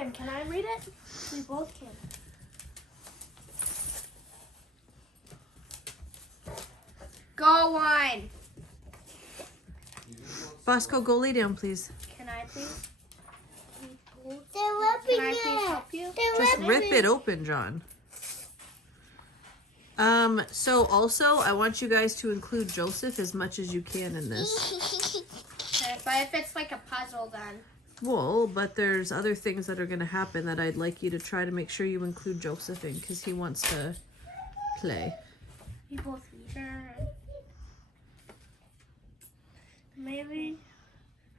can. Can I read it? We both can. Go on. Bosco, go lay down, please. Can I please? They're Can I please help you? Just rip it open, John. So also, I want you guys to include Joseph as much as you can in this. Okay, but if it's like a puzzle, then. Well, but there's other things that are going to happen that I'd like you to try to make sure you include Joseph in, because he wants to play. We both read. Maybe.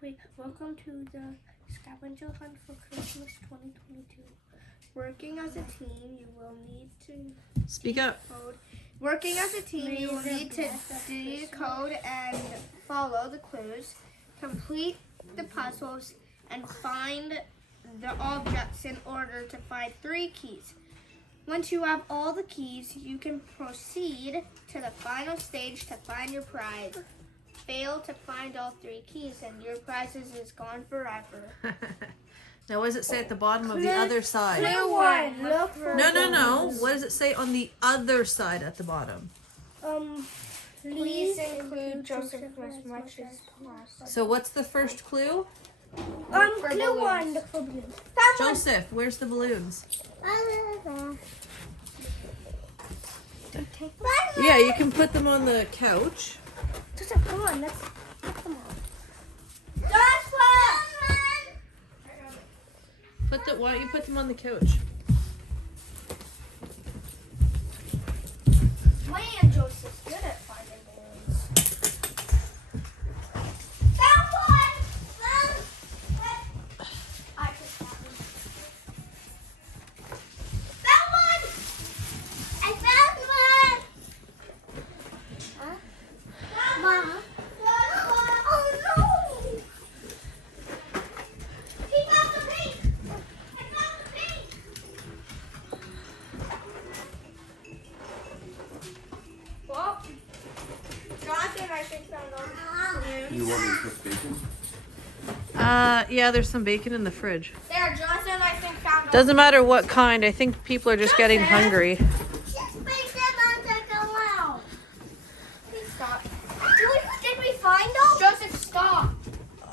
Wait, welcome to the Scavenger Hunt for Christmas 2022. Working as a team, you will need to Speak up. code. Working as a team, you will need to decode and follow the clues, complete the puzzles, and find the objects in order to find 3 keys. Once you have all the keys, you can proceed to the final stage to find your prize. Fail to find all 3 keys and your prizes is gone forever. Now, what does it say at the bottom of the other side? Clue 1. Look for No. What does it say on the other side at the bottom? Please include Joseph as much as possible. So what's the first clue? Clue 1. Look for balloons. Joseph, where's the balloons? Yeah, you can put them on the couch. Joseph, come on. Let's put them on. Why don't you put them on the couch? Man, Joseph's good at finding balloons. I took that one. Well, Jonathan, I think found all the balloons. You want me to put bacon? Yeah, there's some bacon in the fridge. There, Jonathan, I think found all Doesn't matter what kind. I think people are just getting hungry. Please stop. Did we find them? Joseph, stop.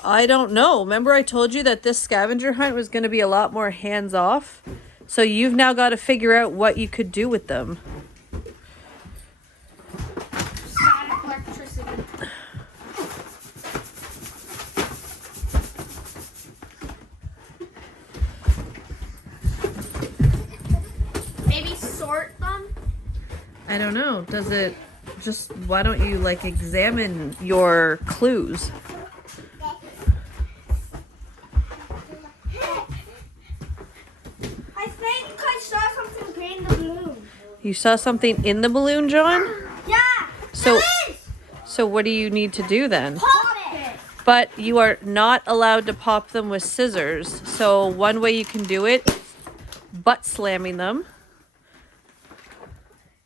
I don't know. Remember I told you that this scavenger hunt was going to be a lot more hands-off? So you've now got to figure out what you could do with them. Static electricity. Maybe sort them? I don't know. Does it just, why don't you like examine your clues? I think I saw something green in the balloon. You saw something in the balloon, John? Yeah. So what do you need to do then? Pop it. But you are not allowed to pop them with scissors. So one way you can do it is butt slamming them.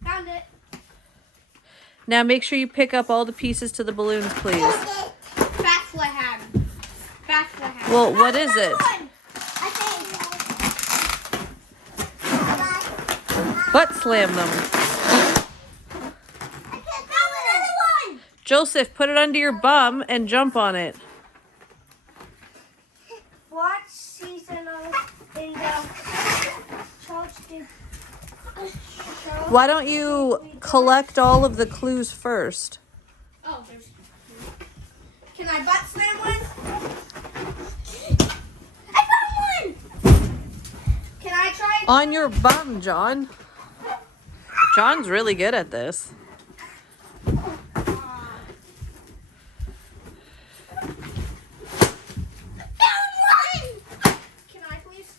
Found it. Now make sure you pick up all the pieces to the balloons, please. Bethlehem. Bethlehem. Well, what is it? Butt slam them. Joseph, put it under your bum and jump on it. What season of in the church did Why don't you collect all of the clues first? Oh, there's. Can I butt slam one? I found one. Can I try? On your bum, John. John's really good at this. Can I please?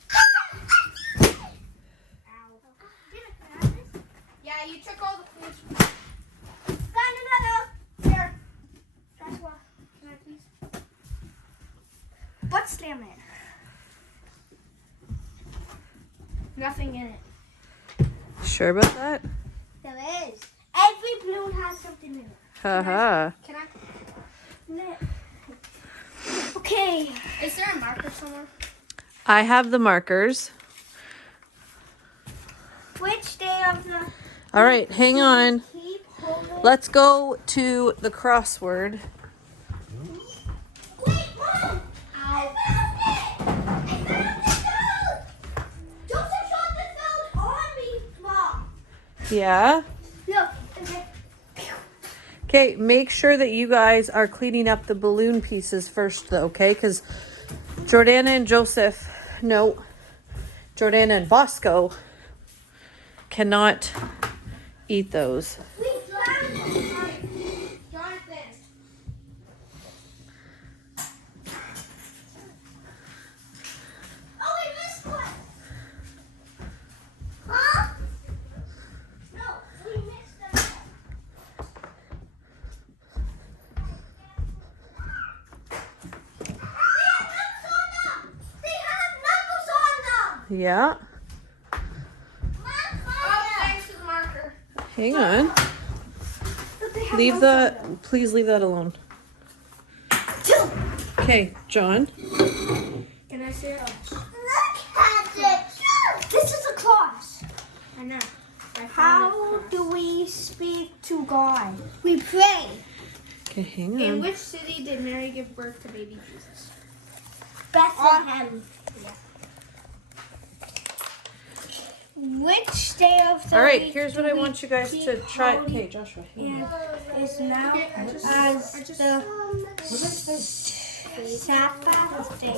Ow. Yeah, you took all the clues. Found another. Here. Joshua, can I please? Butt slam it. Nothing in it. Sure about that? There is. Every balloon has something in it. Haha. Can I? No. Okay. Is there a marker somewhere? I have the markers. Which day of the All right, hang on. keep holding? Let's go to the crossword. Wait, Mom! Ow. I found the food! Joseph shot the food on me, Mom. Yeah. Look. Okay. Okay, make sure that you guys are cleaning up the balloon pieces first, though, okay? Because Jordana and Joseph, no, Jordana and Bosco cannot eat those. We drowned Jonathan. Oh, we missed one. Huh? No, we missed them. They have knuckles on them. Yeah. Oh, thanks to the marker. Hang on. But they have Leave knuckles the, please leave that alone. on them. Okay, John. Can I see it? Look at it. This is a cross. I know. How do we speak to God? We pray. Okay, hang In on. which city did Mary give birth to baby Jesus? Bethlehem. Which day of the All right, week here's do what I we want you guys keep to try. holy Okay, Joshua. Hang on. and is now as the Sabbath day.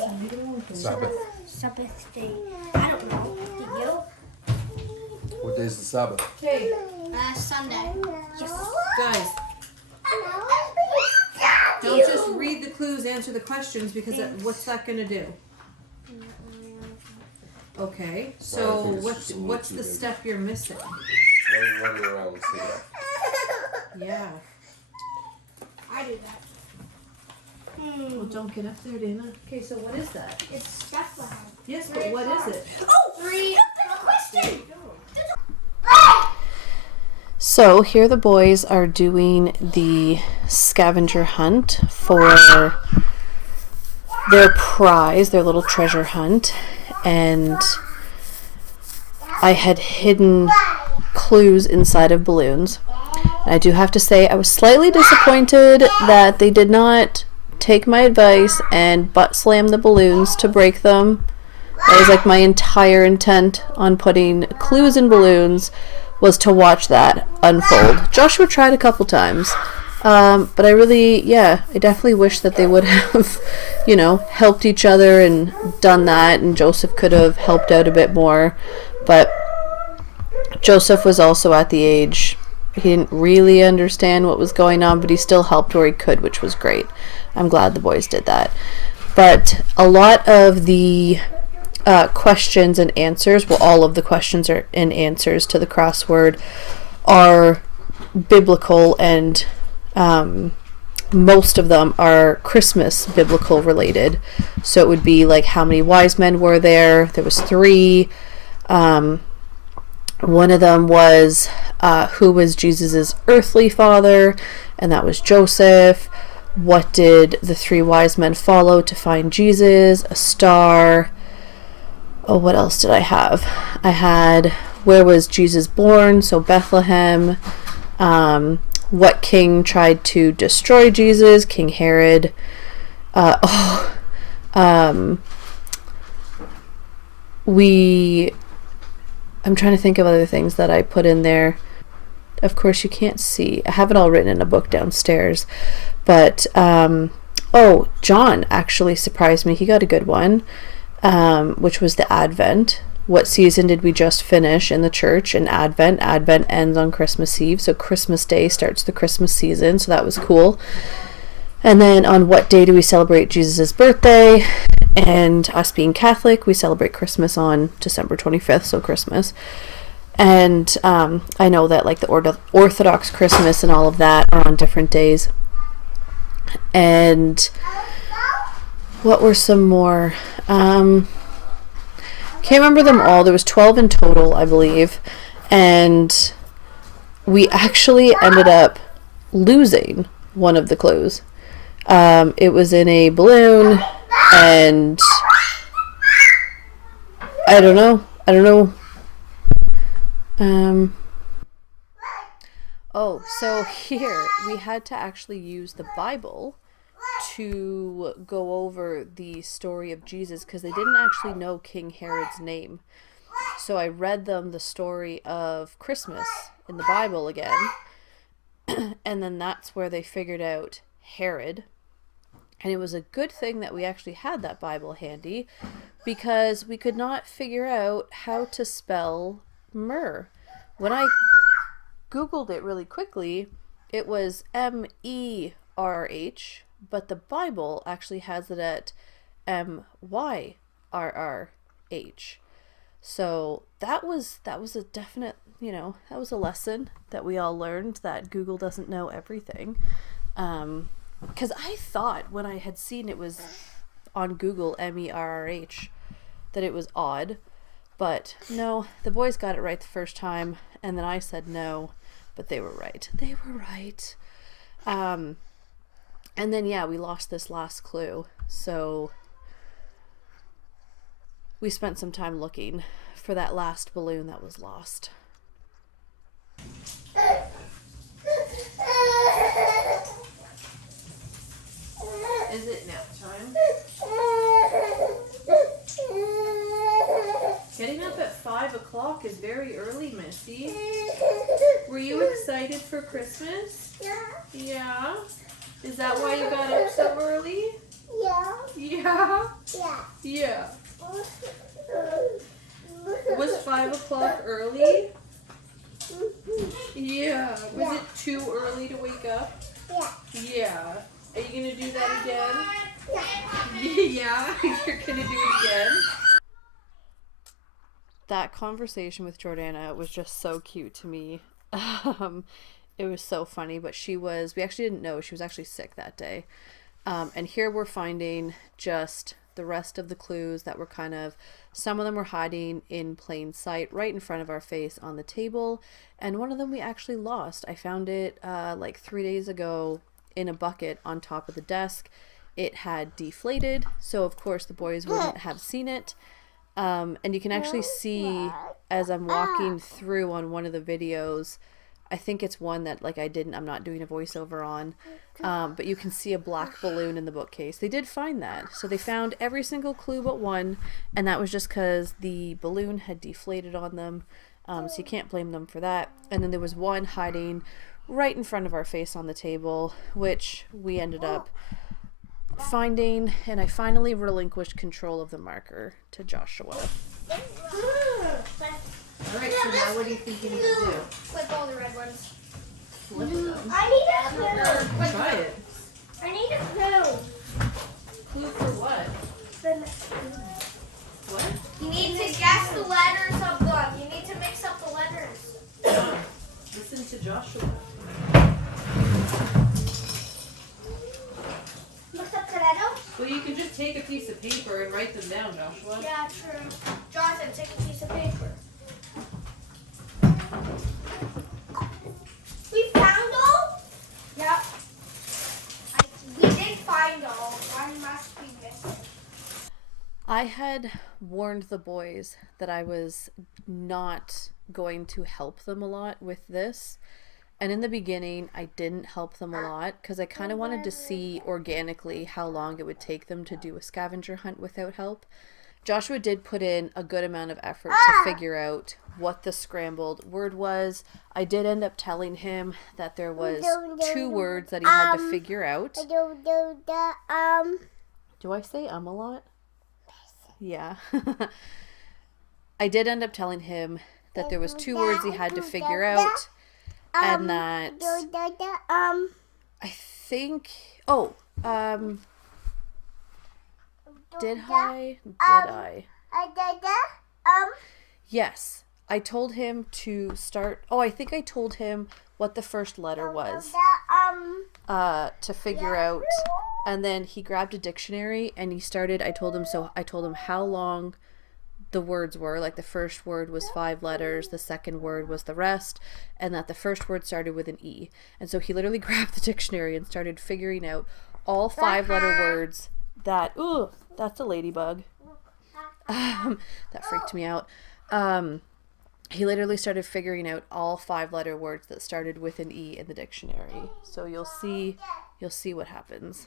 Sabbath day. I don't know. Do you? What day's the Sabbath? Okay, Sunday. Yes. guys, don't just read the clues, answer the questions, because what's that going to do? Okay, so what's the step you're missing? Running around and see that. Yeah. I do that. Well, don't get up there, Dana. Okay, so what is that? It's Bethlehem. Yes, but what is it? Oh, read the question. So here the boys are doing the scavenger hunt for their prize, their little treasure hunt. And I had hidden clues inside of balloons. And I do have to say I was slightly disappointed that they did not take my advice and butt slam the balloons to break them. That was like my entire intent on putting clues in balloons, was to watch that unfold. Joshua tried a couple times, but I definitely wish that they would have, helped each other and done that, and Joseph could have helped out a bit more. But Joseph was also at the age, he didn't really understand what was going on, but he still helped where he could, which was great. I'm glad the boys did that. But a lot of the questions and answers, well, all of the questions and answers to the crossword are biblical, and most of them are Christmas biblical related. So it would be like, how many wise men were there? There was 3. One of them was who was Jesus's earthly father, and that was Joseph. What did the 3 wise men follow to find Jesus? A star. Oh, what else did I have? I had, where was Jesus born? So Bethlehem. What king tried to destroy Jesus? King Herod. I'm trying to think of other things that I put in there. Of course, you can't see. I have it all written in a book downstairs. But, John actually surprised me. He got a good one. Which was the Advent. What season did we just finish in the church? In Advent. Advent ends on Christmas Eve, so Christmas Day starts the Christmas season, so that was cool. And then on what day do we celebrate Jesus' birthday? And us being Catholic, we celebrate Christmas on December 25th, so Christmas. And I know that like the Orthodox Christmas and all of that are on different days. And what were some more? Can't remember them all. There was 12 in total, I believe. And we actually ended up losing one of the clues. It was in a balloon, and I don't know. I don't know. Oh, so here we had to actually use the Bible to go over the story of Jesus because they didn't actually know King Herod's name. So I read them the story of Christmas in the Bible again, and then that's where they figured out Herod. And it was a good thing that we actually had that Bible handy because we could not figure out how to spell myrrh. When I Googled it really quickly, it was MERRH, but the Bible actually has it at MYRRH. So that was a definite, that was a lesson that we all learned, that Google doesn't know everything. Because I thought when I had seen it was on Google MERRH that it was odd, but no, the boys got it right the first time, and then I said no, but they were right. They were right. And then yeah, we lost this last clue, so we spent some time looking for that last balloon that was lost. Is it nap time? Getting up at 5 o'clock is very early, Missy. Were you excited for Christmas? Yeah. Yeah? Is that why you got up so early? Yeah. Yeah? Yeah. Yeah. Was 5 o'clock early? Yeah. Was it too early to wake up? Yeah. Yeah. Are you going to do that again? Yeah. Yeah? You're going to do it again? That conversation with Jordana was just so cute to me. It was so funny, but we actually didn't know she was actually sick that day. And here we're finding just the rest of the clues that were some of them were hiding in plain sight right in front of our face on the table. And one of them we actually lost. I found it like 3 days ago in a bucket on top of the desk. It had deflated, so of course the boys wouldn't have seen it. And you can actually see as I'm walking through on one of the videos, I think it's one that I'm not doing a voiceover on, but you can see a black balloon in the bookcase. They did find that. So they found every single clue but one, and that was just because the balloon had deflated on them. So you can't blame them for that. And then there was one hiding right in front of our face on the table, which we ended up finding, and I finally relinquished control of the marker to Joshua. Alright, so now what do you think you need to do? Flip all the red ones. Flip them? I need a clue. Try it. I need a clue. Clue for what? What? You need to guess the letters of them. You need to mix up the letters. Listen to Joshua. Mix up the letters? Well, you can just take a piece of paper and write them down, Joshua. Yeah, true. Jonathan, take a piece of paper. We found all? Yep. We did find all. One must be missing. I had warned the boys that I was not going to help them a lot with this. And in the beginning, I didn't help them a lot because I kind of wanted to see organically how long it would take them to do a scavenger hunt without help. Joshua did put in a good amount of effort to figure out what the scrambled word was. I did end up telling him that there was 2 words that he had to figure out. Do I say a lot? Yeah. I did end up telling him that there was 2 words he had to figure out. And that I think did I? Yes. I told him to start. Oh, I think I told him what the first letter was to figure out. And then he grabbed a dictionary and he started. I told him how long the words were. Like the first word was 5 letters, the second word was the rest, and that the first word started with an E. And so he literally grabbed the dictionary and started figuring out all 5-letter words that, ooh, that's a ladybug. That freaked me out. He literally started figuring out all 5-letter words that started with an E in the dictionary. So you'll see what happens.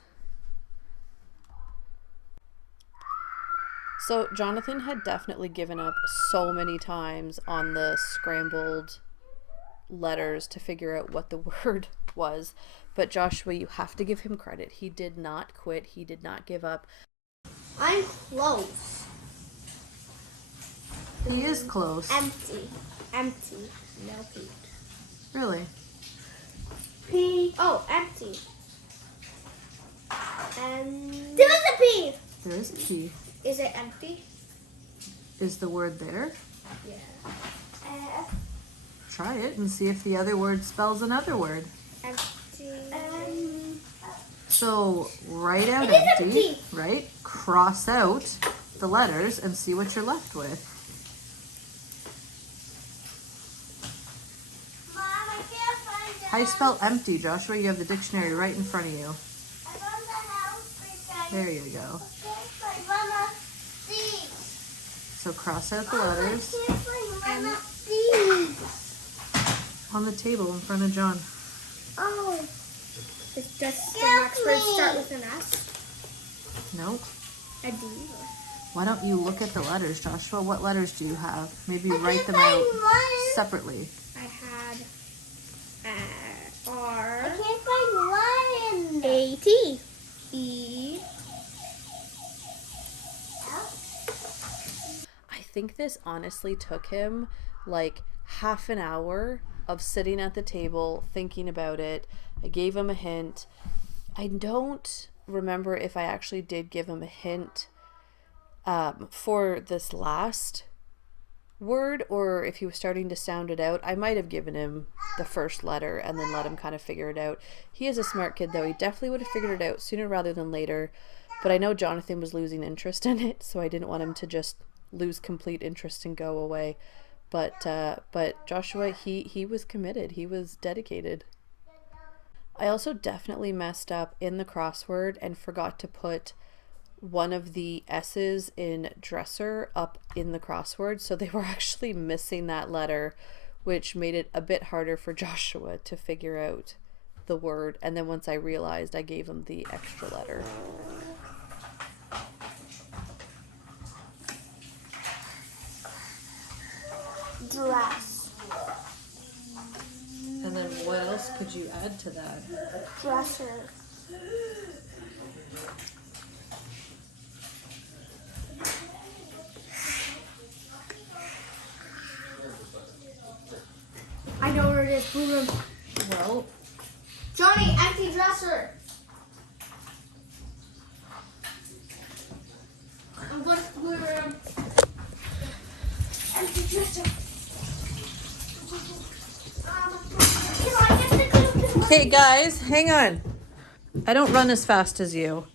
So Jonathan had definitely given up so many times on the scrambled letters to figure out what the word was. But Joshua, you have to give him credit. He did not quit. He did not give up. I'm close. He is close. Empty. No P. Really? P. Oh, empty. And there's a P. There is a P. Is it empty? Is the word there? Yeah. Try it and see if the other word spells another word. Empty. So write out It is empty, empty. right? Cross out the letters and see what you're left with. Mom, I can't find it. How do you spell empty, Joshua? You have the dictionary right in front of you. I found the house because There you go. I wanna see. So cross out the letters I can't find Mama. on the table in front of John. Oh. Does the next word start with an S? Nope. A D? Why don't you look at the letters, Joshua? What letters do you have? Maybe write them find out one. separately. I had R. I can't find one. A T. E. I think this honestly took him like half an hour of sitting at the table thinking about it. I gave him a hint. I don't remember if I actually did give him a hint for this last word, or if he was starting to sound it out. I might have given him the first letter and then let him kind of figure it out. He is a smart kid, though. He definitely would have figured it out sooner rather than later. But I know Jonathan was losing interest in it, so I didn't want him to just lose complete interest and go away. But Joshua, he was committed. He was dedicated. I also definitely messed up in the crossword and forgot to put one of the S's in dresser up in the crossword. So they were actually missing that letter, which made it a bit harder for Joshua to figure out the word. And then once I realized, I gave him the extra letter. Dress. And then what else could you add to that? Dresser. I know where it is. Blue room. Well, Johnny, empty dresser. I'm going to the blue room. Empty dresser. hey guys, hang on. I don't run as fast as you.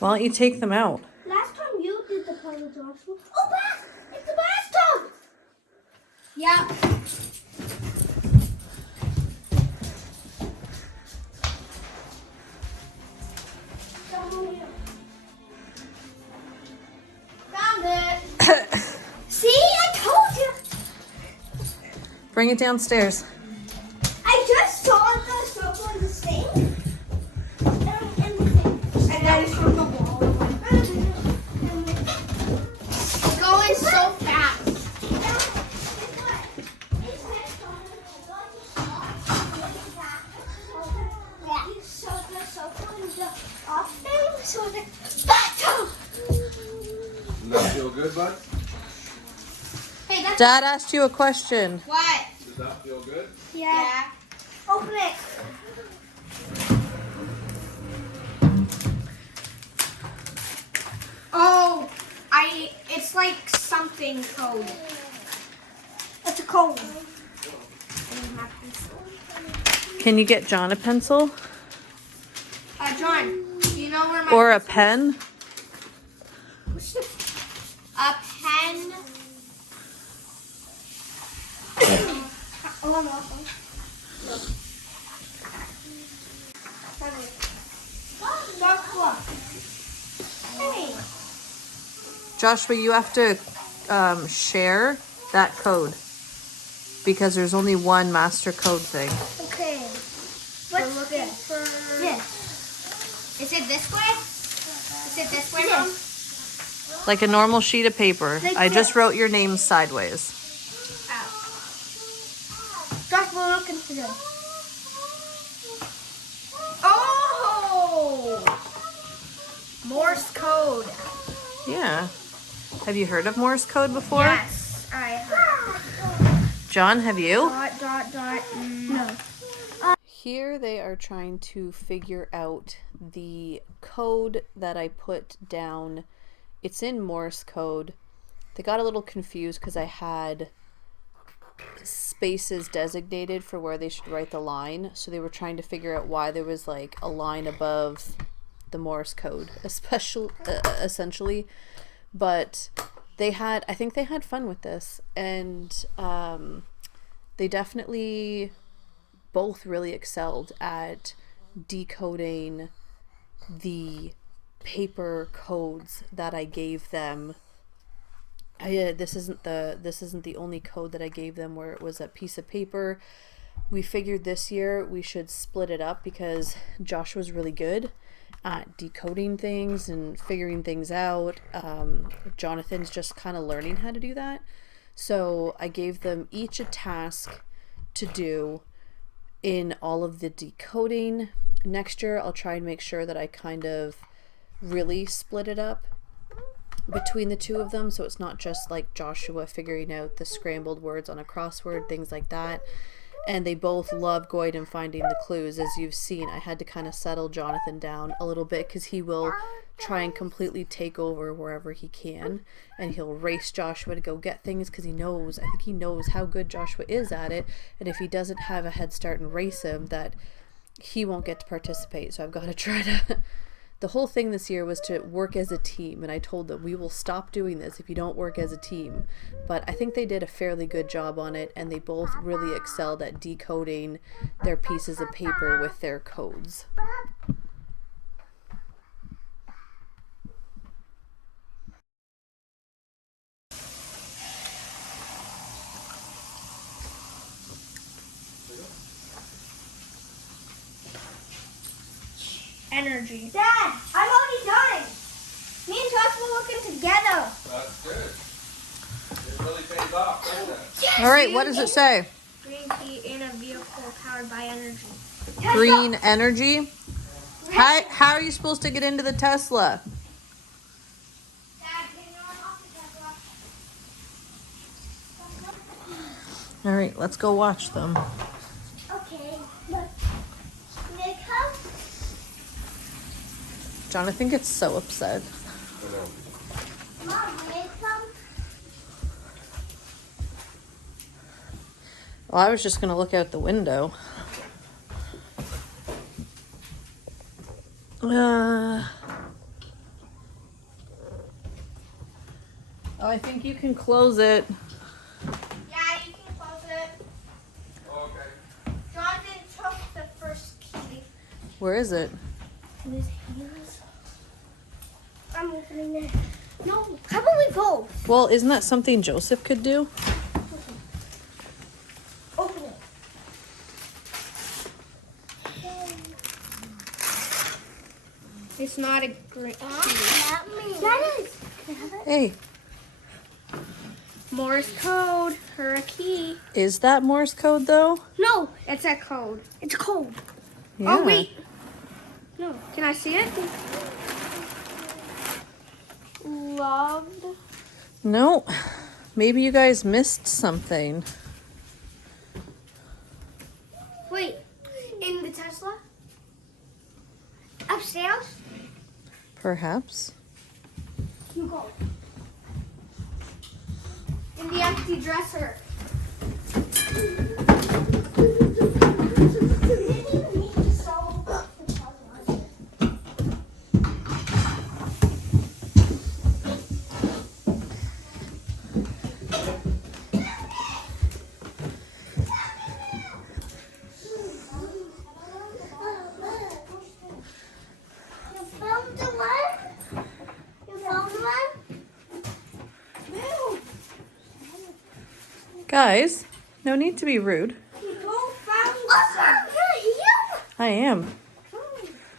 Why don't you take them out? Last time you did the puzzle, Joshua. Oh, bath! It's the bathtub! Yeah. Found it. See, I told you. Bring it downstairs. I just saw the sofa in the sink. And the thing. And then from the wall. It's going so fast. So the sofa in the office, so the bathtub. Doesn't that feel good, bud? Hey, that's Dad asked you a question. what? Does that feel good? Yeah. Open it. Oh, it's like something code. It's a code. Can you get John a pencil? John, do you know where my Or a pen? Oh, I'm awesome. Hey. Joshua, you have to share that code because there's only one master code thing. Okay. What's this? This. Is it this way? Is it this way, Mom? Like a normal sheet of paper. Like I just this. wrote your name sideways. Josh, we're looking for this. Oh! Morse code. Yeah. Have you heard of Morse code before? Yes, I have. John, have you? Dot. No. Here they are trying to figure out the code that I put down. It's in Morse code. They got a little confused because I had spaces designated for where they should write the line. So they were trying to figure out why there was like a line above the Morse code, essentially. But I think they had fun with this, and they definitely both really excelled at decoding the paper codes that I gave them. This isn't the only code that I gave them where it was a piece of paper. We figured this year we should split it up because Joshua's really good at decoding things and figuring things out. Jonathan's just kind of learning how to do that. So I gave them each a task to do in all of the decoding. Next year I'll try and make sure that I kind of really split it up between the two of them, so it's not just like Joshua figuring out the scrambled words on a crossword, things like that. And they both love going and finding the clues. As you've seen, I had to kind of settle Jonathan down a little bit because he will try and completely take over wherever he can, and he'll race Joshua to go get things because I think he knows how good Joshua is at it, and if he doesn't have a head start and race him, that he won't get to participate. So I've got to try to the whole thing this year was to work as a team, and I told them we will stop doing this if you don't work as a team. But I think they did a fairly good job on it, and they both really excelled at decoding their pieces of paper with their codes. Energy. Dad, I'm already done. Me and Josh were looking together. That's good. It really pays off, doesn't it? Yes. All right, what does it say? Green tea in a vehicle powered by energy. Green energy. How are you supposed to get into the Tesla? Dad, can you unlock the Tesla? All right, let's go watch them. Okay, look. They come. Jonathan gets so upset. I know. Mom, they come. Well, I was just going to look out the window. Oh, I think you can close it. Yeah, you can close it. Okay. Jonathan took the first key. Where is it? In his hands. I'm opening it. No, how about we both? Well, isn't that something Joseph could do? Open it. It's not a green key. That is. Can I have it? Hey, Morse code for a key. is that Morse code though? No, It's a code. it's cold. Yeah. Oh, wait. No. Can I see it? Loved. No, maybe you guys missed something. Wait, in the Tesla? Upstairs? Perhaps. You go. In the empty dresser. Guys, no need to be rude. You both found something. I am.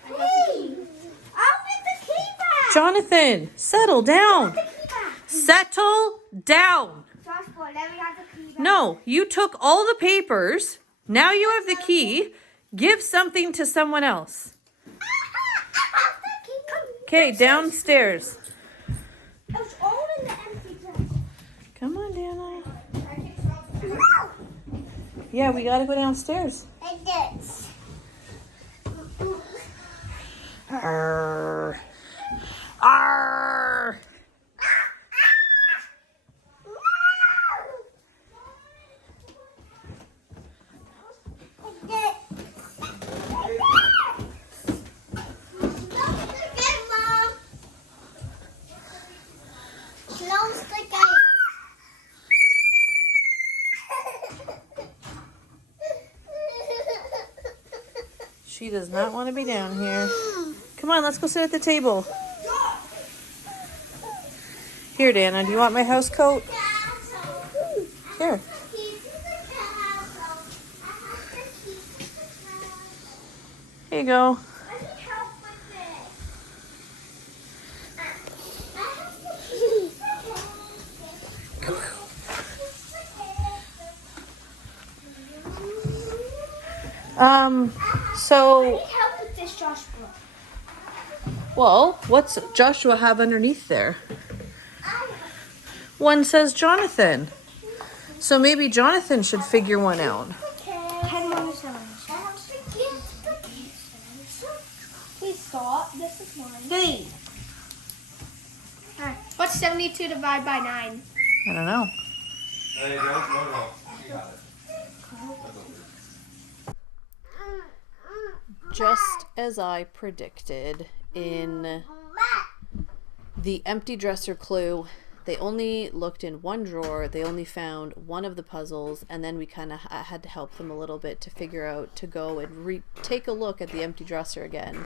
Hey, I'll get the key back. Jonathan, settle down. The key back. Settle down. Joshua, let me have the key back. No, you took all the papers. Now you have the key. Give something to someone else. Okay, downstairs. It was all in the empty place. Come on, Dana. No. Yeah, we gotta go downstairs. Like this. Arr. Arr. She does not want to be down here. Come on, let's go sit at the table. Here, Dana, do you want my house coat? Here. Here you go. So, help with this, Joshua. well, what's Joshua have underneath there? One says Jonathan. So maybe Jonathan should figure one out. 10 more times. Please stop. This is mine. Hey. Alright, what's 72 divided by 9? I don't know. Hey, no. You got it. Just as I predicted in the empty dresser clue, they only looked in one drawer. They only found one of the puzzles, and then we kind of had to help them a little bit to figure out to go and take a look at the empty dresser again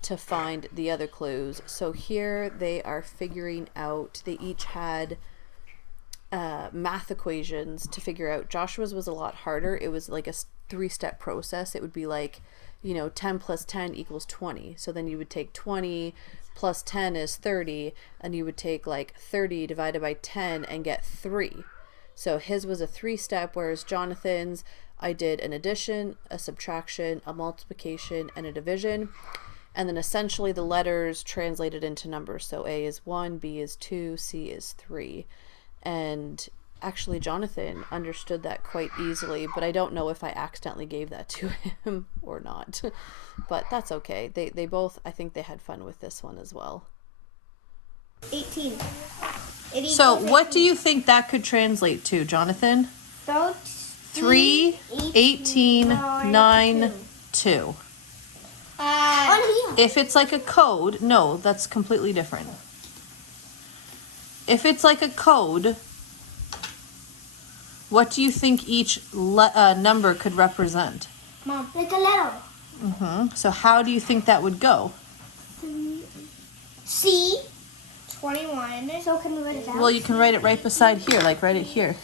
to find the other clues. So here they are figuring out, they each had math equations to figure out. Joshua's was a lot harder. It was like a 3-step process. It would be like, 10 plus 10 equals 20. So then you would take 20 plus 10 is 30, and you would take like 30 divided by 10 and get 3. So his was a 3-step, whereas Jonathan's, I did an addition, a subtraction, a multiplication, and a division. And then essentially the letters translated into numbers. So A is 1, B is 2, C is 3. And actually Jonathan understood that quite easily, but I don't know if I accidentally gave that to him or not. But that's okay. They both, I think they had fun with this one as well. 18. So what do you think that could translate to, Jonathan? 3, 18, 9, 2. If it's like a code, no, that's completely different. If it's like a code, what do you think each number could represent? Mom, like a letter. So how do you think that would go? C. 21. So can we write it down? Well, you can write it right beside here, like write it here.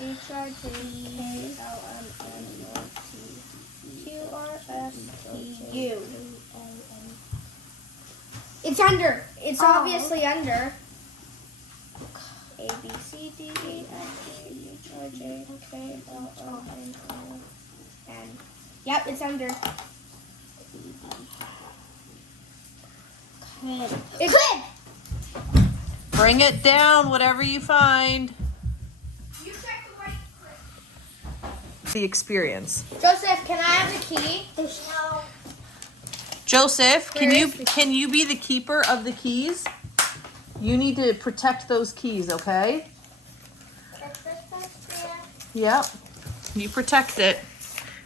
HRJKLMNOTQRSTU. It's under. It's obviously under. A B C D E F G H I J K L M N O N. Yep, it's under. It's Bring it down, whatever you find. You check the white clip. The experience. Joseph, can I have the key? No. Joseph, can Where you is the- can you be the keeper of the keys? You need to protect those keys, okay? Yep. You protect it.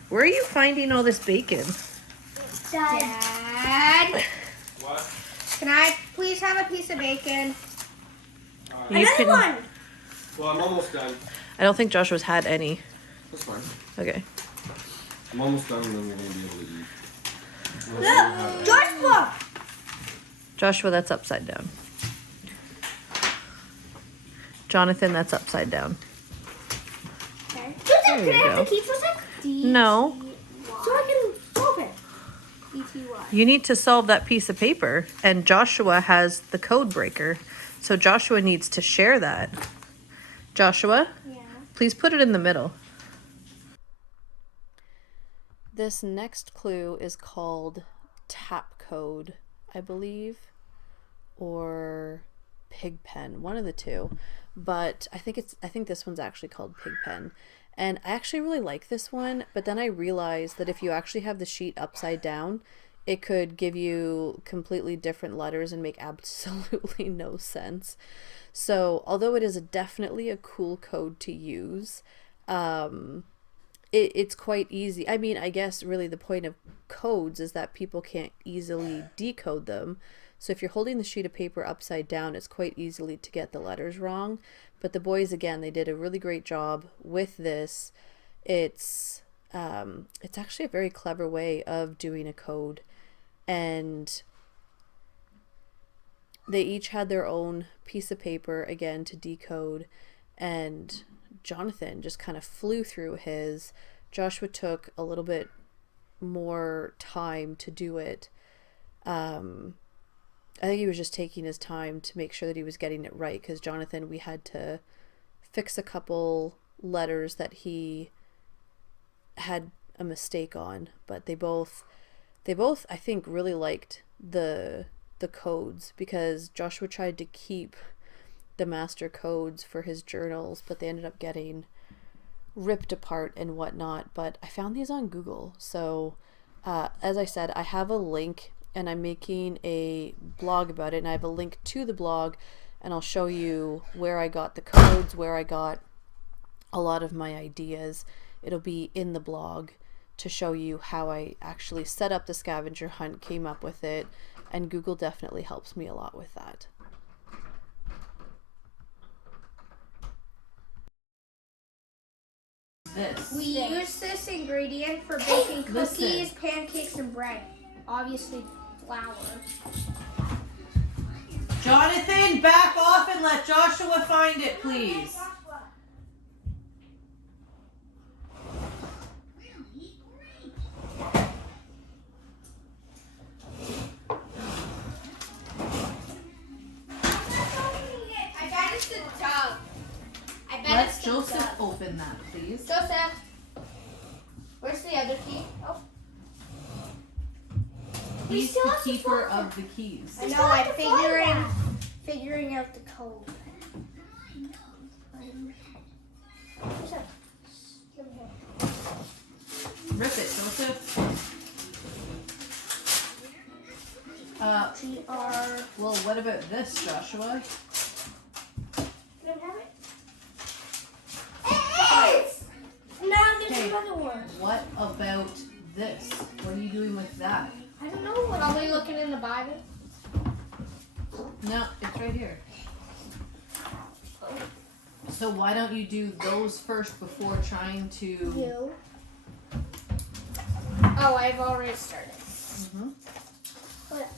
Where are you finding all this bacon? Dad, What? can I please have a piece of bacon? You Another can- one. Well, I'm almost done. I don't think Joshua's had any. That's fine. Okay. I'm almost done, and then we're gonna be able to eat. Look, Joshua. Joshua, that's upside down. Jonathan, that's upside down. Okay. There Can you I have go. the key for a sec? No. So I can solve it. DTY. You need to solve that piece of paper, and Joshua has the code breaker. So Joshua needs to share that. Joshua, Yeah. please put it in the middle. This next clue is called tap code, I believe, or pig pen, one of the two. But I think this one's actually called pig pen. And I actually really like this one, but then I realized that if you actually have the sheet upside down, it could give you completely different letters and make absolutely no sense. So, although it is definitely a cool code to use, it's quite easy. I mean, I guess really the point of codes is that people can't easily decode them. So if you're holding the sheet of paper upside down, it's quite easily to get the letters wrong. But the boys, again, they did a really great job with this. It's actually a very clever way of doing a code. And they each had their own piece of paper, again, to decode. And Jonathan just kind of flew through his. Joshua took a little bit more time to do it. I think he was just taking his time to make sure that he was getting it right, because Jonathan, we had to fix a couple letters that he had a mistake on, but they both I think really liked the codes, because Joshua tried to keep the master codes for his journals, but they ended up getting ripped apart and whatnot. But I found these on Google, so as I said, I have a link, and I'm making a blog about it, and I have a link to the blog, and I'll show you where I got the codes, where I got a lot of my ideas. It'll be in the blog to show you how I actually set up the scavenger hunt, came up with it, and Google definitely helps me a lot with that. We use this ingredient for baking cookies, pancakes, and bread. Obviously, flour. Jonathan, back off and let Joshua find it, please. I bet it's the tub. Let Joseph open that, please. Joseph, where's the other key? Oh, He's the keeper of the keys. I know. I'm figuring out the code. Rip it, Joseph. GR. Well, what about this, Joshua? Can I have it? Yes! Now there's Okay. another one. What about this? What are you doing with that? I don't know what. Probably looking in the Bible. No, it's right here. So why don't you do those first before trying to... You. Oh, I've already started. Mhm. What?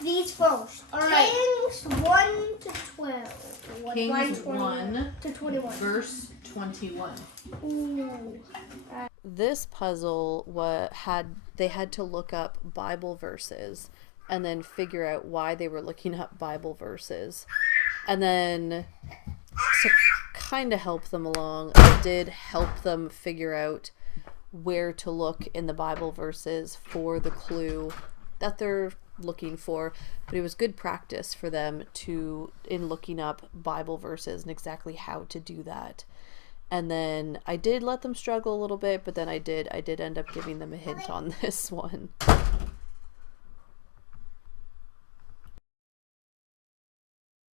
These first. All right. Kings 1 to 12. Kings 1 1 to 21. verse 21. Ooh. This puzzle they had to look up Bible verses and then figure out why they were looking up Bible verses. And then to kind of help them along, I did help them figure out where to look in the Bible verses for the clue that they're looking for. But it was good practice for them in looking up Bible verses and exactly how to do that. And then I did let them struggle a little bit, but then I did end up giving them a hint on this one.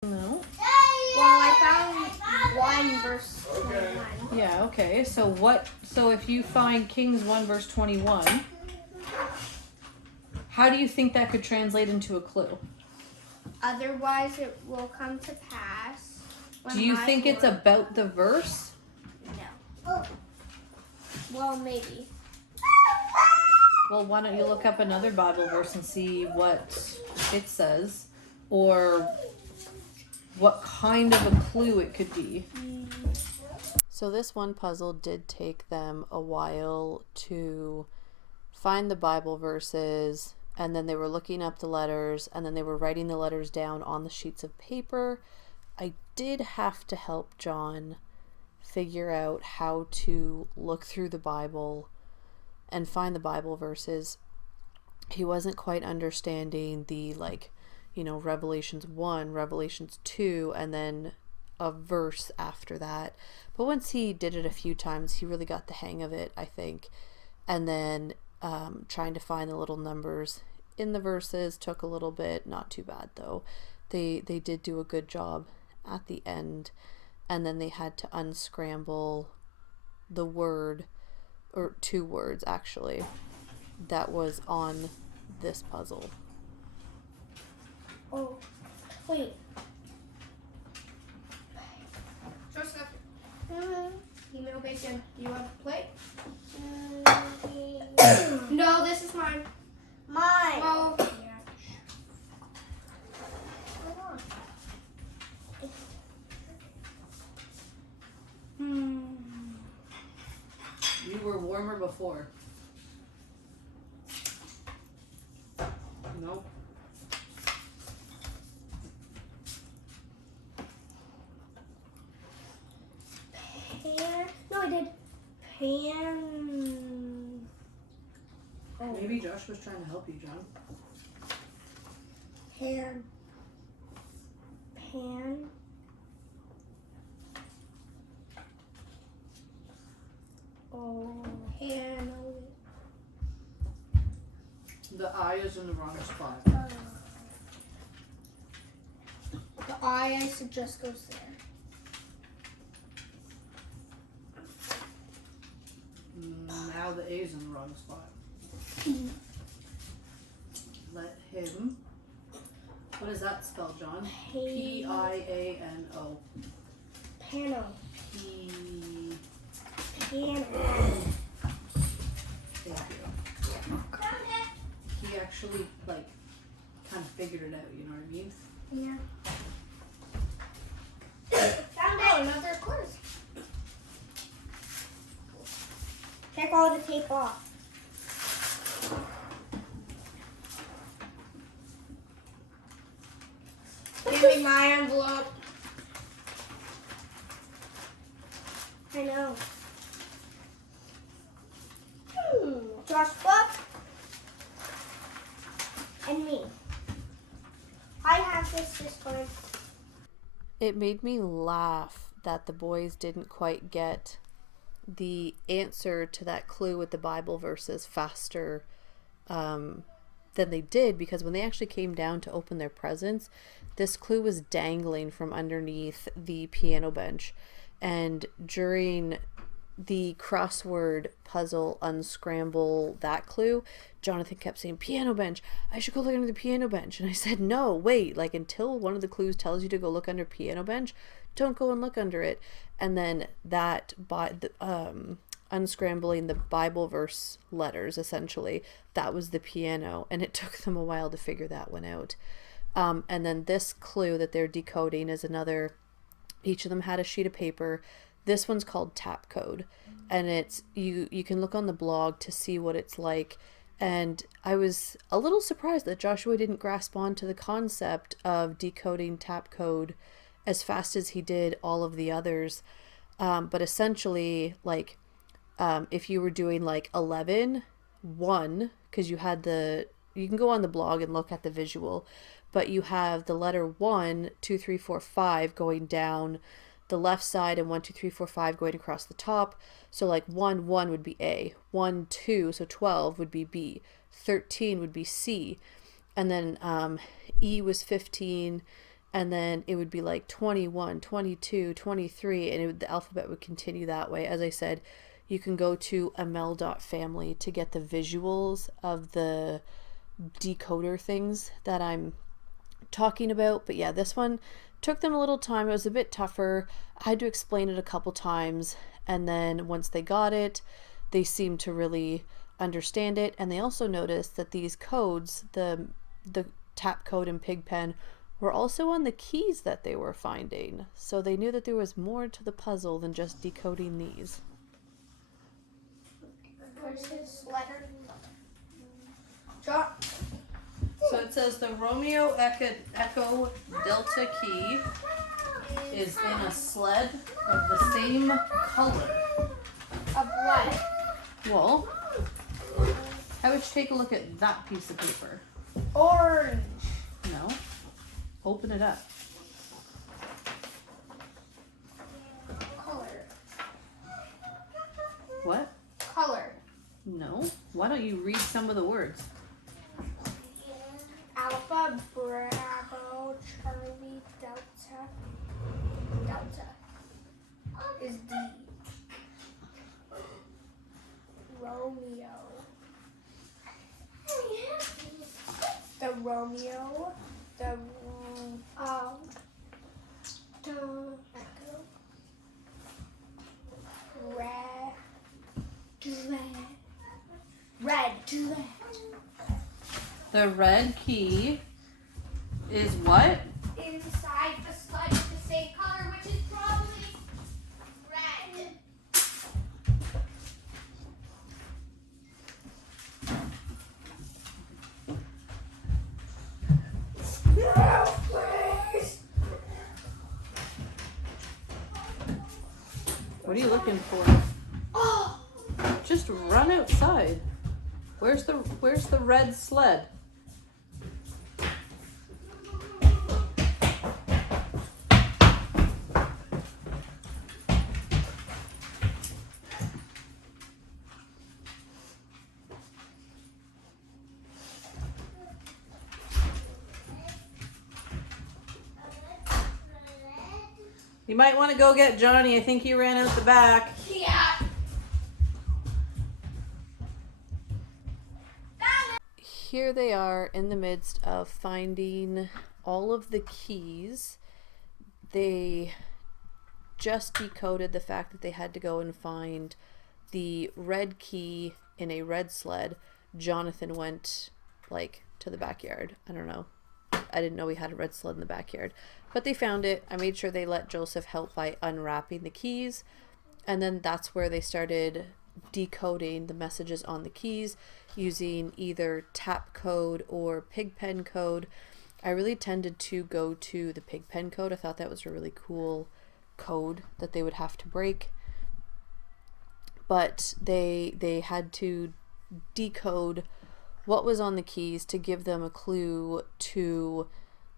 No? Well, I found 1 verse 21. Yeah, okay. So if you find Kings 1 verse 21, how do you think that could translate into a clue? Otherwise, it will come to pass. Do you think it's about the verse? No. Well, maybe. Well, why don't you look up another Bible verse and see what it says, or what kind of a clue it could be. So this one puzzle did take them a while to find the Bible verses, and then they were looking up the letters, and then they were writing the letters down on the sheets of paper. I did have to help John figure out how to look through the Bible and find the Bible verses. He wasn't quite understanding the, like, you know, Revelations 1, Revelations 2, and then a verse after that. But once he did it a few times, he really got the hang of it, I think. And then trying to find the little numbers in the verses took a little bit. Not too bad, though. They did do a good job at the end. And then they had to unscramble the word, or 2 words actually, that was on this puzzle. Oh, wait. Joseph, email bacon. Do you want to play? No, this is mine. Mine. Oh, yeah. You were warmer before. Nope. No, I did. Pan. Oh. Maybe Josh was trying to help you, John. Pan. Oh, pan. The I is in the wrong spot. The I suggest goes there. Now the A is in the wrong spot. Let him. What is that spelled, John? Piano. Pano. Thank you. He actually, like, kind of figured it out, you know what I mean? Yeah. Found it. Another quiz. Take all the tape off. Give me my envelope. I know. Joshua and me. I have this one. It made me laugh that the boys didn't quite get the answer to that clue with the Bible verses faster than they did, because when they actually came down to open their presents, this clue was dangling from underneath the piano bench. And during the crossword puzzle unscramble that clue, Jonathan kept saying, piano bench, I should go look under the piano bench. And I said, no, wait, like, until one of the clues tells you to go look under piano bench, don't go and look under it. And then that by the unscrambling the Bible verse letters, essentially, that was the piano, and it took them a while to figure that one out. And then this clue that they're decoding is another. Each of them had a sheet of paper. This one's called tap code, and it's you can look on the blog to see what it's like. And I was a little surprised that Joshua didn't grasp on to the concept of decoding tap code as fast as he did all of the others. But essentially, like, if you were doing like 11, 1, because you can go on the blog and look at the visual, but you have the letter 1, 2, 3, 4, 5 going down the left side, and 1, 2, 3, 4, 5 going across the top. So like 1, 1 would be A, 1, 2, so 12 would be B, 13 would be C, and then E was 15, and then it would be like 21, 22, 23, and the alphabet would continue that way. As I said, you can go to Amell.Family to get the visuals of the decoder things that I'm talking about. But yeah, this one took them a little time. It was a bit tougher. I had to explain it a couple times, and then once they got it, they seemed to really understand it. And they also noticed that these codes, the tap code and Pigpen, were also on the keys that they were finding, so they knew that there was more to the puzzle than just decoding these. Where's his letter? John. So it says the Romeo Echo Delta key is in a sled of the same color. Of what? Well, how would you take a look at that piece of paper? Orange. No. Open it up. Color. What? Color. No. Why don't you read some of the words? Alpha, Bravo, Charlie, Delta. Delta is D. Romeo. The Romeo. The Echo. Red. The red key is what? Inside the sludge, the same color, which is probably red. No, please. What are you looking for? Oh, Just run outside. Where's the red sled? You might want to go get Johnny. I think he ran out the back. yeah. Here they are in the midst of finding all of the keys. They just decoded the fact that they had to go and find the red key in a red sled. Jonathan went to the backyard. I don't know. I didn't know we had a red sled in the backyard. But they found it. I made sure they let Joseph help by unwrapping the keys. And then that's where they started decoding the messages on the keys using either tap code or pigpen code. I really tended to go to the pigpen code. I thought that was a really cool code that they would have to break. But they had to decode what was on the keys to give them a clue to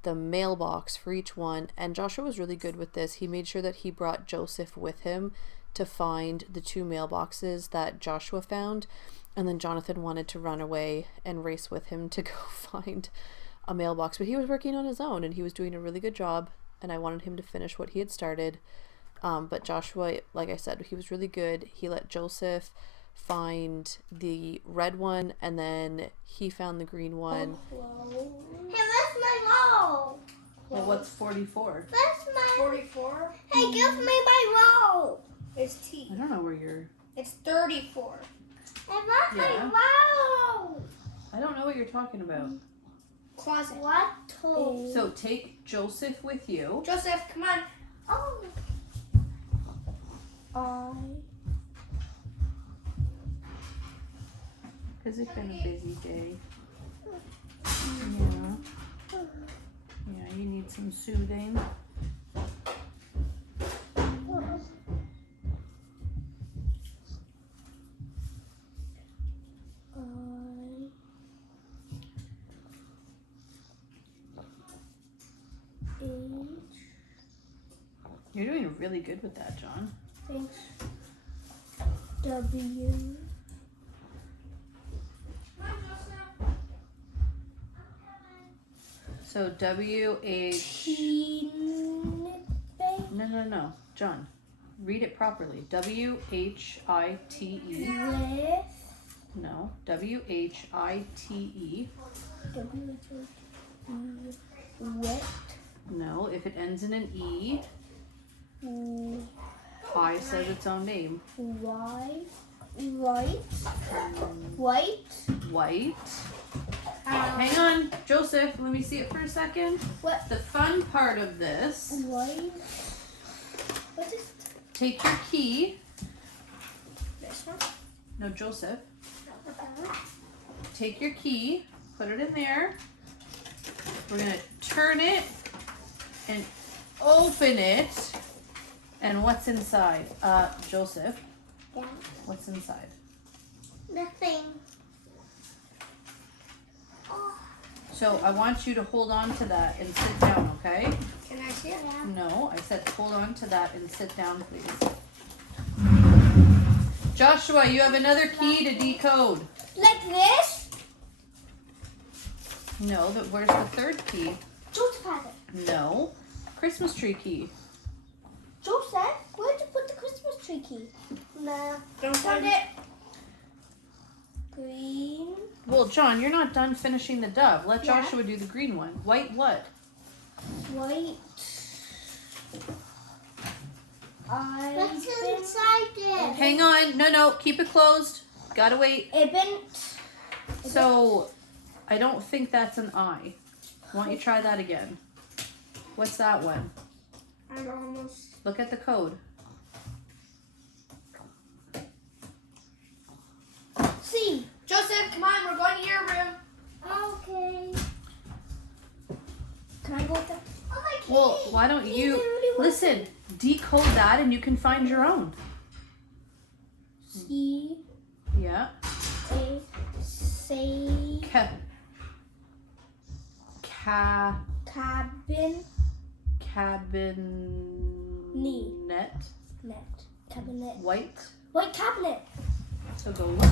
the mailbox for each one. And Joshua was really good with this. He made sure that he brought Joseph with him to find the 2 mailboxes that Joshua found. And then Jonathan wanted to run away and race with him to go find a mailbox. But he was working on his own and he was doing a really good job. And I wanted him to finish what he had started. But Joshua, like I said, he was really good. He let Joseph find the red one and then he found the green one. Hey, where's my roll? Well, what's 44? Where's my 44. Hey, give me my roll. It's T. I don't know where you're... It's 34. I want Yeah. my roll. I don't know what you're talking about. Closet. What tool? So take Joseph with you. Joseph, come on. Oh. Because it's been a busy day. Yeah. Yeah, you need some soothing. You're doing really good with that, John. Thanks. W. So W-H... No. John, read it properly. W-H-I-T-E. With. No. W-H-I-T-E. With. No. If it ends in an E, I says its own name. White. White. White. White. Hang on, Joseph. Let me see it for a second. What? The fun part of this. White. What is Take your key. this one? No, Joseph. Take your key. Put it in there. We're gonna turn it and open it. And what's inside? Joseph. Yeah. What's inside? Nothing. Oh. So I want you to hold on to that and sit down, okay? Can I see it? No, I said hold on to that and sit down, please. Joshua, you have another key to decode. Like this? No, but where's the third key? Joseph has it. No. Christmas tree key. Joseph, where'd you put the Christmas tree key? No. Don't Found find it. Green. Well, John, you're not done finishing the dove. Let Yeah. Joshua do the green one. White what? White. What's inside it? Hang on. No. Keep it closed. Gotta wait. Ibn. So, I don't think that's an eye. Why don't you try that again? What's that one? I'm almost. Look at the code. C. Joseph, come on, we're going to your room. Okay. Can I go with that? Oh, my key. Well, why don't you listen? Decode that, and you can find your own. C. Yeah. A. C. Cabin. Cabinet. Net. Cabinet. White. White cabinet. So go look.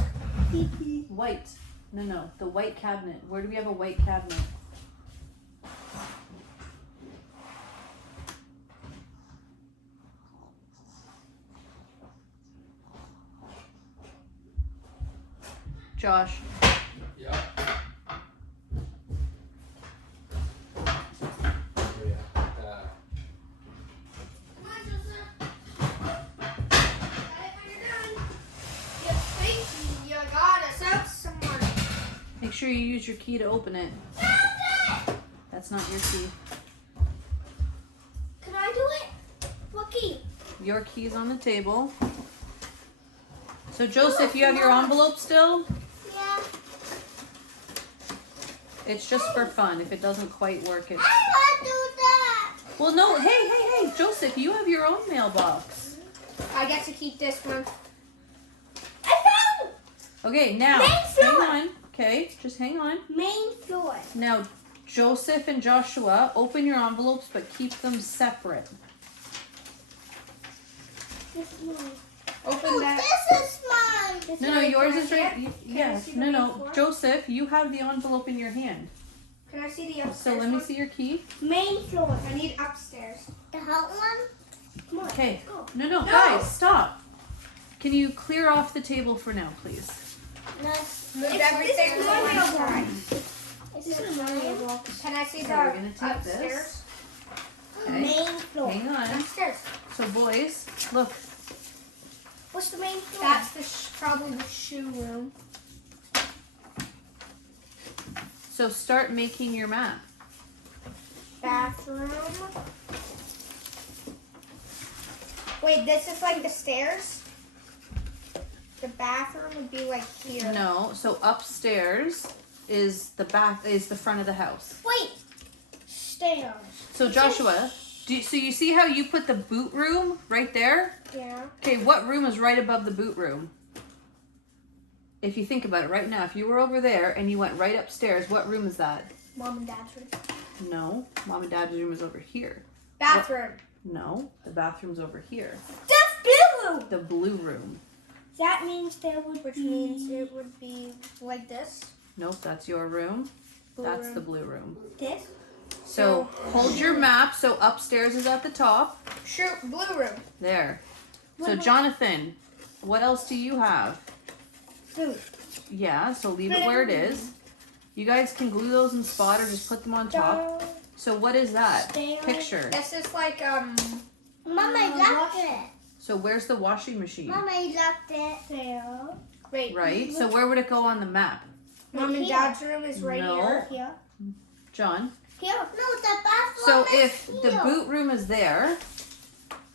White. No. The white cabinet. Where do we have a white cabinet? Josh. Yeah. Come on, Joseph. Got it when you're done. You think you got us out somewhere. Make sure you use your key to open it. That's not your key. Can I do it? What key? Your key's on the table. So Joseph, you have your envelope still? Yeah. It's just for fun. If it doesn't quite work, it's... I want to do that. Well, no. Hey, Joseph, you have your own mailbox. I get to keep this one. I found Okay, now, Main hang floor. on. Okay, just hang on. main floor. Now, Joseph and Joshua, open your envelopes, but keep them separate. This is mine. Open that. This is mine. This No, yours is Can I right. see it? Yeah, see the no. main floor? Joseph, you have the envelope in your hand. Can I see the upstairs So let me one? see your key. Main floor. I need upstairs. The hot one. Come on. Okay. Go. No, guys, stop. Can you clear off the table for now, please? Move everything This is to my one mailbox. side. This is my mailbox. Can I see So the we're gonna take upstairs? this. Okay. Main floor. Hang on. Upstairs. So boys, look. What's the main floor? That's the probably the shoe room. So start making your map. Bathroom. Wait, this is like the stairs? The bathroom would be like here. No, so upstairs is the front of the house. Wait. Stairs. So Joshua, so you see how you put the boot room right there? Yeah. Okay, what room is right above the boot room? If you think about it right now, if you were over there and you went right upstairs, what room is that? Mom and Dad's room. No, mom and dad's room is over here. Bathroom. No, the bathroom's over here. That's blue room. The blue room. That means there would Which be. means it would be like this. Nope, that's your room. Blue That's room. the blue room. This. So hold your map. So upstairs is at the top. Sure, blue room. There. So What- Jonathan, what else do you have? Food. Yeah, so leave it where it is. You guys can glue those in spot or just put them on top. So what is that Stairs. picture? This is like Mama, I locked it. So where's the washing machine? Mama, I locked it. There. wait. Right. So where would it go on the map? Mom and Dad's room is right No. here. Here. John. Here. No, the bathroom So is if the here. boot room is there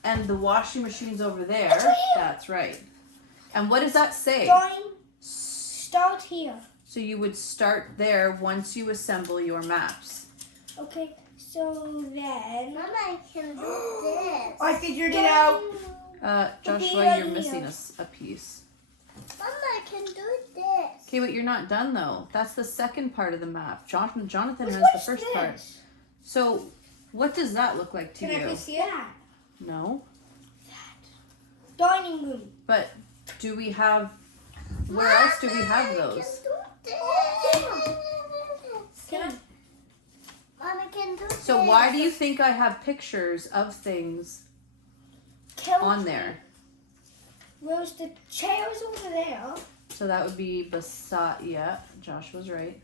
and the washing machine's over there, It's right here. that's right. And what does that say? Start here. So you would start there once you assemble your maps. Okay, so then. Mama, I can do this. I figured it out. Joshua, you're missing a piece. Mama, I can do this. Okay, but you're not done though. That's the second part of the map. Jonathan has the What's first this? part. So what does that look like to Can you? I see it? No. Dining room. But do we have, where else do we have those? Can I? Mama can do this. So why do you think I have pictures of things on there? Where's the chairs over there? So that would be beside, yeah, Josh was right.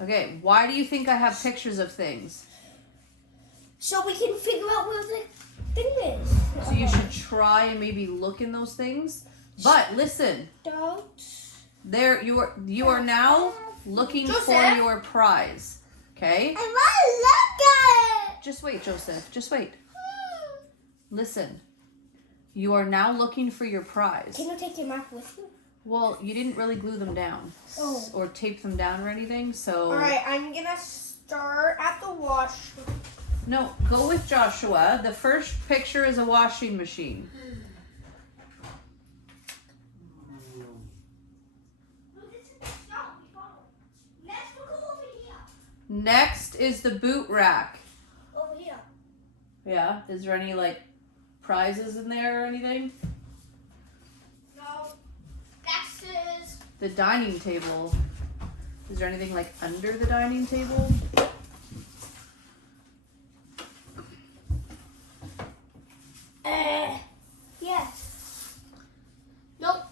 Okay, why do you think I have pictures of things? So we can figure out where the thing is. So you should try and maybe look in those things. But listen, Don't. there you are now looking for Joseph? your prize. Okay? I want to look at it. Just wait, Joseph. Just wait. Listen. You are now looking for your prize. Can you take your map with you? Well, you didn't really glue them down Oh. or tape them down or anything, so All right, I'm gonna start at the wash. no, go with Joshua. The first picture is a washing machine. Next is the boot rack. Over here. Yeah, is there any like prizes in there or anything? No. Boxes. The dining table. Is there anything like under the dining table? Yes. Nope.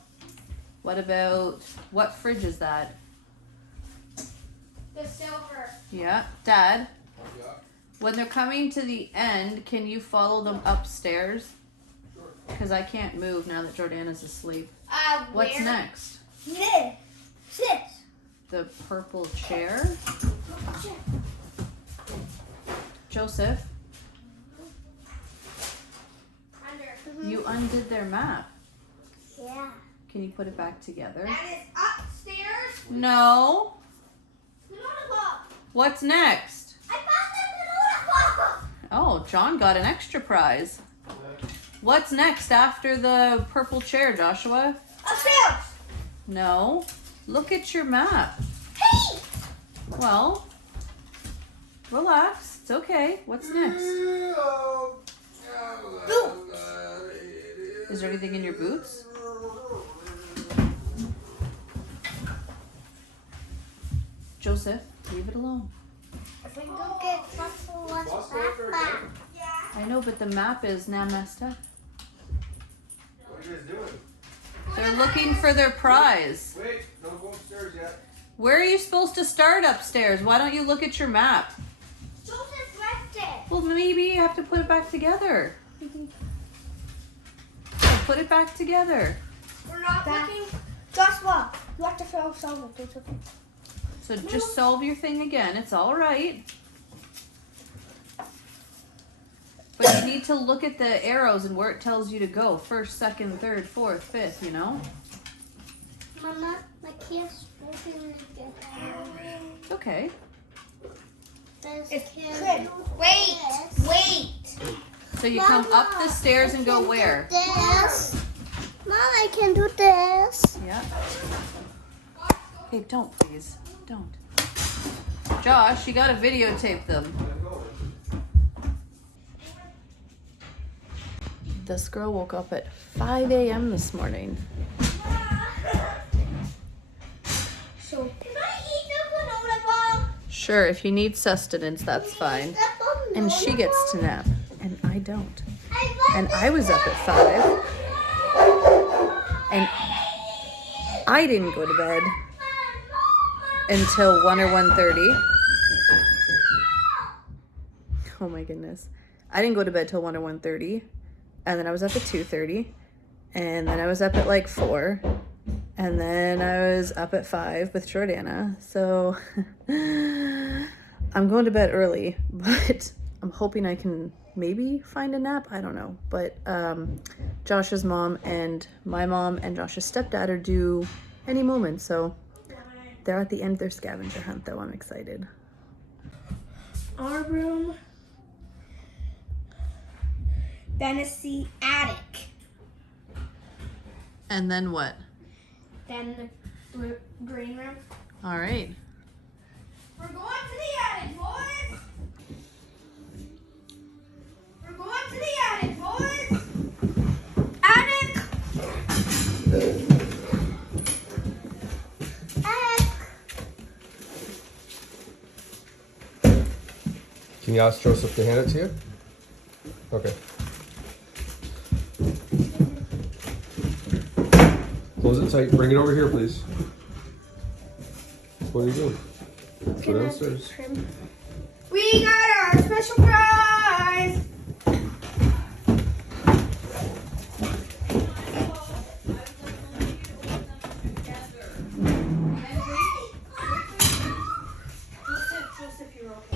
What about, what fridge is that? The silver. Yeah, Dad, Yeah. when they're coming to the end, can you follow them upstairs? Sure. Because I can't move now that Jordana's asleep. What's Where? next? This. This. The purple chair. Joseph, Under. you undid their map. Yeah. Can you put it back together? That is upstairs. No. Noodle box. What's next? I found the noodle box. Oh, John got an extra prize. What's next after the purple chair, Joshua? Upstairs. No. Look at your map. Hey. Well, relax. It's okay. What's next? Is there anything in your boots? Joseph, leave it alone. If we go get what's back. I know, but the map is now messed up. What are you guys doing? They're looking for their prize. Wait, don't go upstairs yet. Where are you supposed to start upstairs? Why don't you look at your map? Joseph left it. Well, maybe you have to put it back together. So put it back together. We're not looking. Joshua, you have to fill some of it. Okay. So just solve your thing again. It's all right. But you need to look at the arrows and where it tells you to go. First, second, third, fourth, fifth, you know? Mama, my kid's working again. It's okay. It's good. Wait. So you come up the stairs and go where? This. Mom, I can do this. Yeah. Hey, don't please. Don't. Josh, you gotta videotape them. This girl woke up at 5 a.m. this morning. So Can I eat the banana ball? Sure, if you need sustenance, that's fine. And she gets to nap, and I don't. And I was up at 5, and I didn't go to bed until 1 or 1:30. Oh my goodness. I didn't go to bed till 1 or 1:30, and then I was up at 2:30, and then I was up at like 4, And then I was up at 5 with Jordana. So I'm going to bed early, but I'm hoping I can maybe find a nap. I don't know. But Josh's mom and my mom and Josh's stepdad are due any moment. So they're at the end of their scavenger hunt, though. I'm excited. Our room. Fantasy attic. And then what? Then the green room. All right. We're going to the attic, boys. We're going to the attic, boys. Attic. Attic. Can you ask Joseph to hand it to you? Okay. Close it tight. Bring it over here, please. What are you doing? Go downstairs. We got our special prize.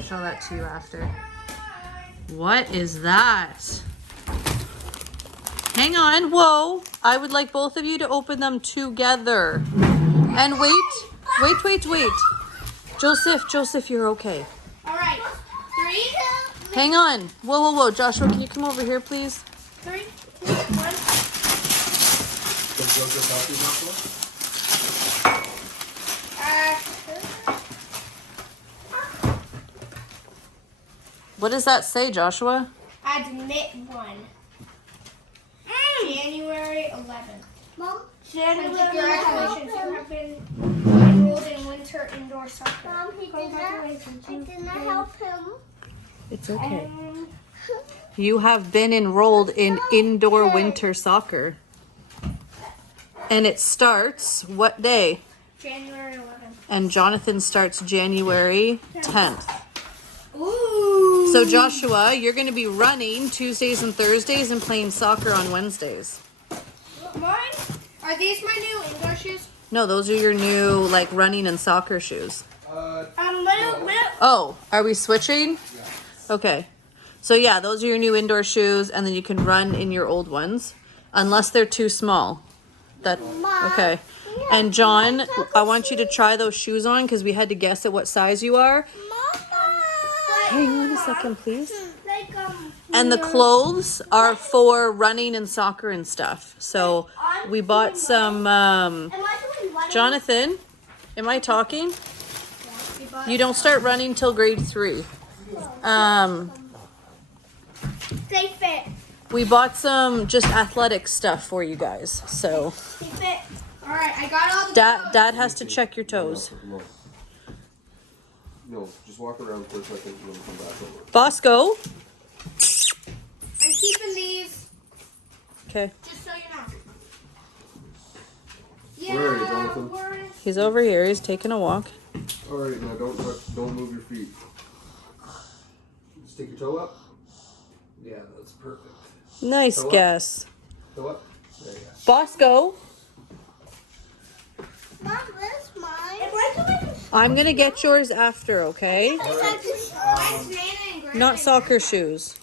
Show that to you after. What is that? Hang on. Whoa. I would like both of you to open them together. And wait. Joseph, you're okay. All right. 3, Hang on. Whoa. Joshua, can you come over here, please? 3, 2, 1. Does Joseph help you, Joshua? What does that say, Joshua? Admit 1. January 11th. Mom, Congratulations, you have been enrolled in winter indoor soccer. Mom, I Congratulations. did not help him. It's okay. You have been enrolled in indoor winter soccer. And it starts what day? January 11th. And Jonathan starts January 10th. Ooh. So Joshua, you're going to be running Tuesdays and Thursdays and playing soccer on Wednesdays. Mine? Are these my new indoor shoes? No, those are your new like running and soccer shoes. Little. Oh, are we switching? Okay. So yeah, those are your new indoor shoes, and then you can run in your old ones, unless they're too small. That okay. And John, I want you to try those shoes on because we had to guess at what size you are. Hang on a second, please. And the clothes are for running and soccer and stuff. So we bought some. Jonathan, am I talking? You don't start running till grade 3. Stay fit. We bought some just athletic stuff for you guys. So Stay fit. All right, I got all the Dad has to check your toes. No, just walk around for a second and then come back over. Bosco. I'm keeping these, Okay. just so you know. Where are you, Jonathan? He's over here. He's taking a walk. All right, now don't move your feet. Stick your toe up. Yeah, that's perfect. Nice Toe up. guess. Toe up. There you go. Bosco. Mom, where's mine? I'm going to get yours after, okay? Mine's Nana and Grandma. Not soccer shoes.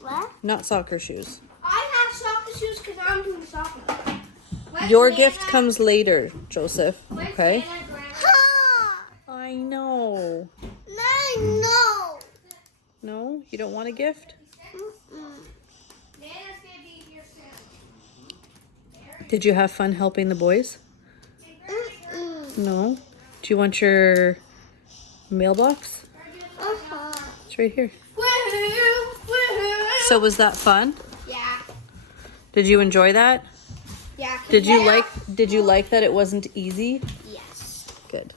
What? Not soccer shoes. I have soccer shoes because I'm doing soccer. Mine's Your Nana- gift comes later, Joseph. mine's Okay? Nana and Grandma. Ha! I know. No. No? You don't want a gift? Nana's gonna be here soon. Did you have fun helping the boys? No? Do you want your mailbox? It's right here. Woohoo! Woohoo! So was that fun? Yeah. Did you enjoy that? Yeah. Did you like that it wasn't easy? Yes. Good.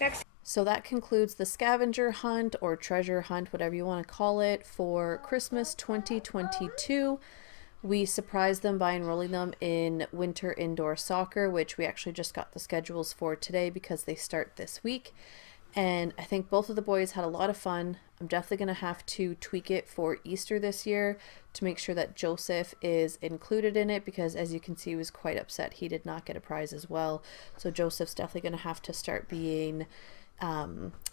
Next. So that concludes the scavenger hunt or treasure hunt, whatever you want to call it, for Christmas 2022. We surprised them by enrolling them in winter indoor soccer, which we actually just got the schedules for today because they start this week. and I think both of the boys had a lot of fun. I'm definitely going to have to tweak it for Easter this year to make sure that Joseph is included in it, because as you can see, he was quite upset he did not get a prize as well. So Joseph's definitely going to have to start being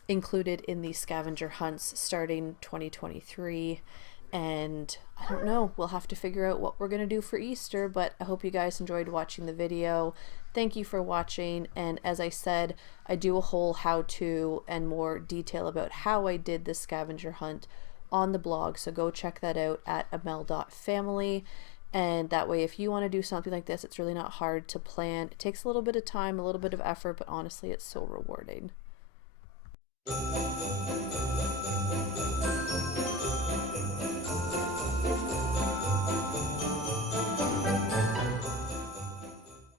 included in the scavenger hunts starting 2023. And I don't know, we'll have to figure out what we're going to do for Easter, but I hope you guys enjoyed watching the video. Thank you for watching, and as I said, I do a whole how-to and more detail about how I did this scavenger hunt on the blog, so go check that out at Amell.Family. And that way, if you want to do something like this, it's really not hard to plan. It takes a little bit of time, a little bit of effort, but honestly, it's so rewarding.